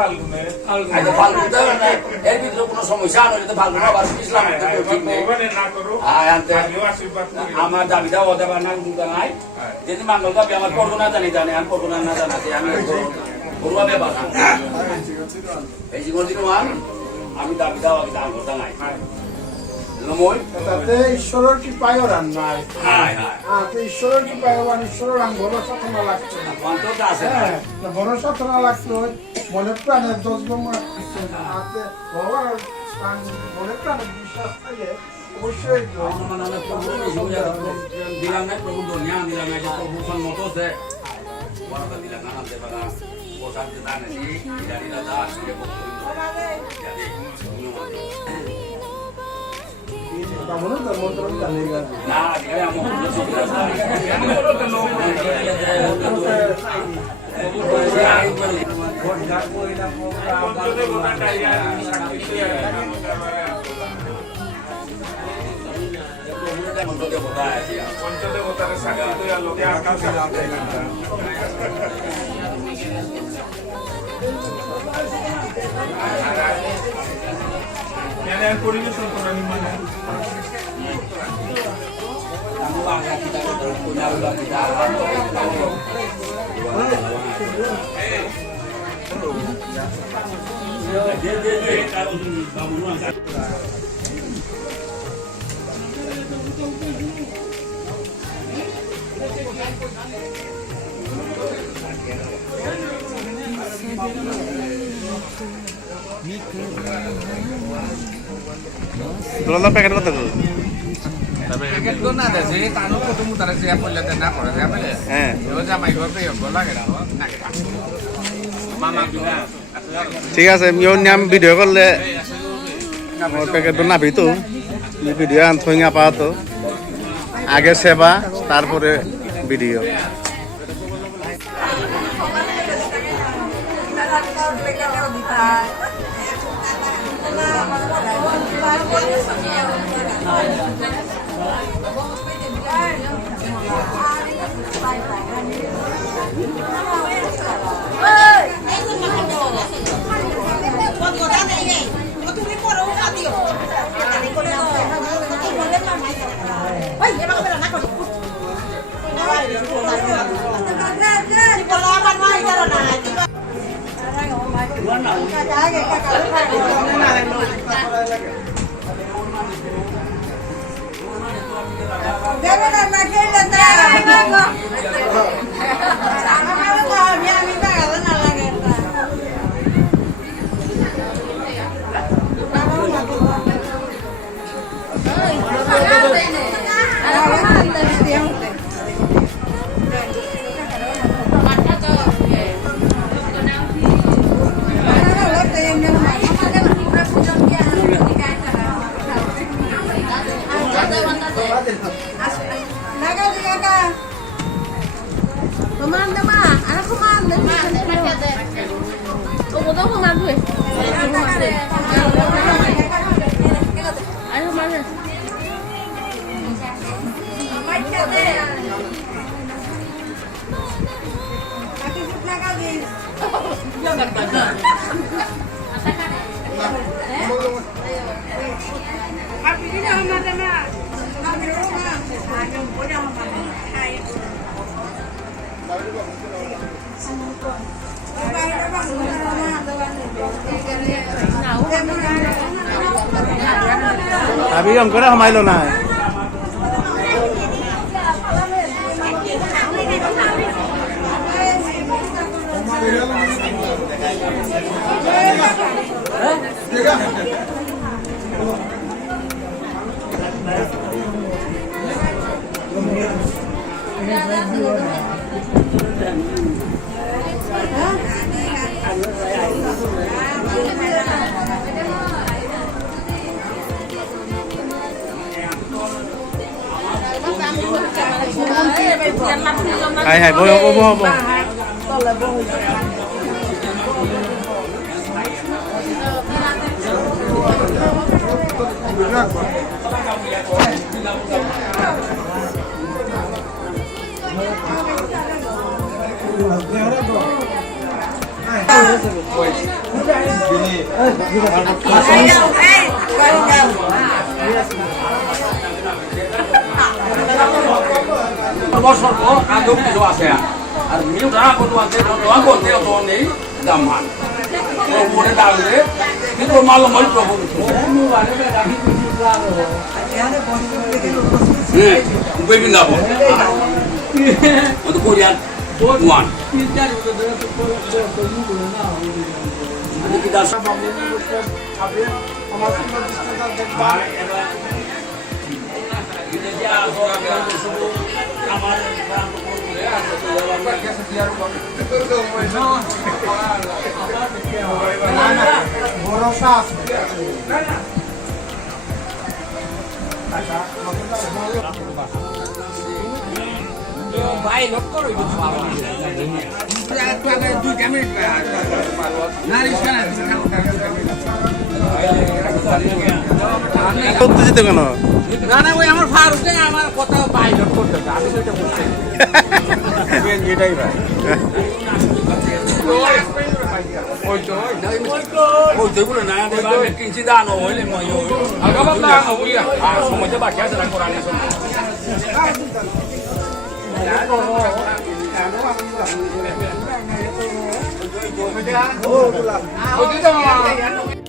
ফাল্গুনে আচ্ছা ফাল্গুন তো এর ভিতরে কোনো সমস্যা নয় তো ফাল্গুন আবার ইসলাম ঠিক নেই না করো আমার দাবিটা হতে পারে না দুটা নাই যদি মাঙ্গল দাবি আমার করবো না জানি আর করবো না জানাতে আমি করবো ব্যাপার এই জীবন দিন আমি দাবিটা হবে দান করতে নাই ঈশ্বরের কি পায়ও রান নাই ঈশ্বরের কি পায়ো ঈশ্বরের রান ভরসা তোমার লাগছে ভরসা তোমার লাগছে মনে প্রাণের 10 নম্বর মনে প্রাণের বিশ্বাস থাকে অবশ্যই দিলাম নাই প্রভু দুনিয়া দিলাম নাই যে প্রভু সম্মত আছে বড় দিলাম না আনতে পারা পোশাক দান নেই জানিলা দা আসলে না এখানে পঞ্চদেবতার সাক্ষী লোকে আকাশে পরিবেশন করা নির্মাণ Dulu pengen kata tuh. Paket ko na deh sih, tanu ko tuh mutar siya po lihat na ko, siapa ya? Yo sa may gorpe yo, bola ke daw, na ke. Mama juga. ঠিক আছে মিও নাম video করলে আমার packet না ভিতু video আন থইয়া পাও তো আগে সেবা তারপরে ভিডিও अभी हमको ना हमारे लो ना है hai bố bố সর্ব আদৌ কিছু আছে আর মিউটা কোনো আছে নোয়া করতে অত নেই দামান ওরে দাঁড়িয়ে কিন্তু মাল মাল প্রভু বিভিন্ন কোরিয়ান ওয়ান ভরসা আছে ভাই লক্ষ্য রইল দুইটা মিনিট না রিক্সা না উত্তেজিত কেন না না ওই আমার ফারুকে আমার কথা পাইলট করতে আমি তো এটা বলছি এটাই ভাই ওই তো বলে না কিনছি দানো হইলে মই আর সময়তে বাকি আছে না কোরআনের সময় ও